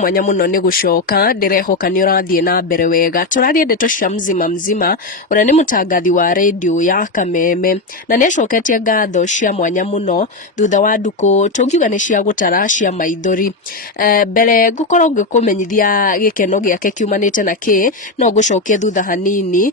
mwanya muno ni gucoka ndirehoka ni urathie na mbere wega turarie ndeto cia mzima ura ni mutangathi wa radio ya Kameme na ni acoketie ngatho cia mwanya muno thutha wa nduku tungiuga ni cia gutara cia maithori mbere gukorwo ngikumenyithia gikeno giake kiumanite na ki no gucokie thutha hanini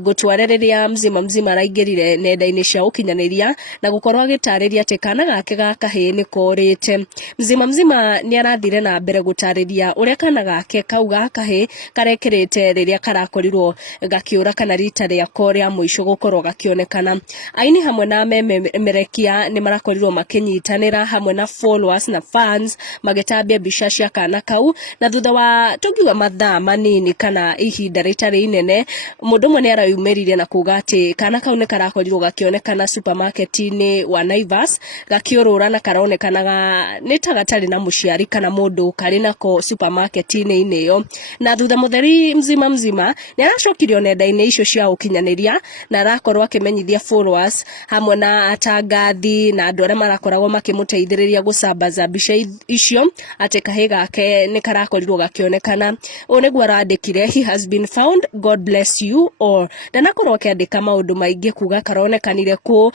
gutwarereria mzima araingirire nenda-ini cia ukinyaniria na gukorwo agitariria ati kana gake gakahi ni korite mzima ni arathire na mbere gutariria uria kana gake kauga kahi karekirite riria karakorirwo gakiura kana rita ria koria muico gukorwo gakionekana aini hamwe na memerekia ni marakorirwo makinyitanira hamwe na followers na fans magitambia bica cia kana kau na thutha wa tugiwa mathaa manini kana ihinda ritari inene mundu mwe ni arayumiririe na kuga ati kana kau ni karakorirwo gakionekana supermarket-ini wa Naivas gakiurura na karonekanaga ni tagatari na muciari kana mundu kari nako supermarket-ini ineyo na thutha mutheri mzima ni aracokirio nenda-ini icio cia ukinyaniria na arakorwo akimenyithia followers hamwe na atangathi na andu aria marakoragwo makimuteithiriria gusambaza bica icio ati kahi gake ni karakorirwo gakionekana onegwa arandikire he has been found, God bless you all ndanakorwo akiandika maundu maingi kuga karonekanire ku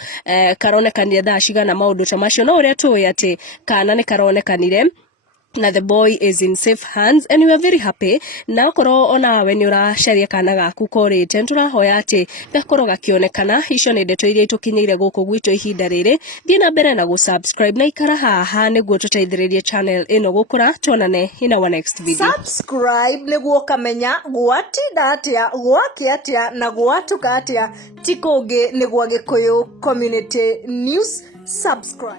karonekanire thaa cigana maundu ta macio no uria tuwi ati kana ni karonekanire na the boy is in safe hands and we are very happy na okoro ona we ni uracaria kana gaku korite turahoya ati gakorwo gakionekana icio ni ndeto iria itukinyire guku gwitu ihinda riri thie na mbere na subscribe na ikara haha niguo tuteithiririe channel ino gukura tuonane in our next video subscribe niguo kamenya gwatinda atia gwake atia na gwatuka atia tikungi niguo Gikuyu Community News subscribe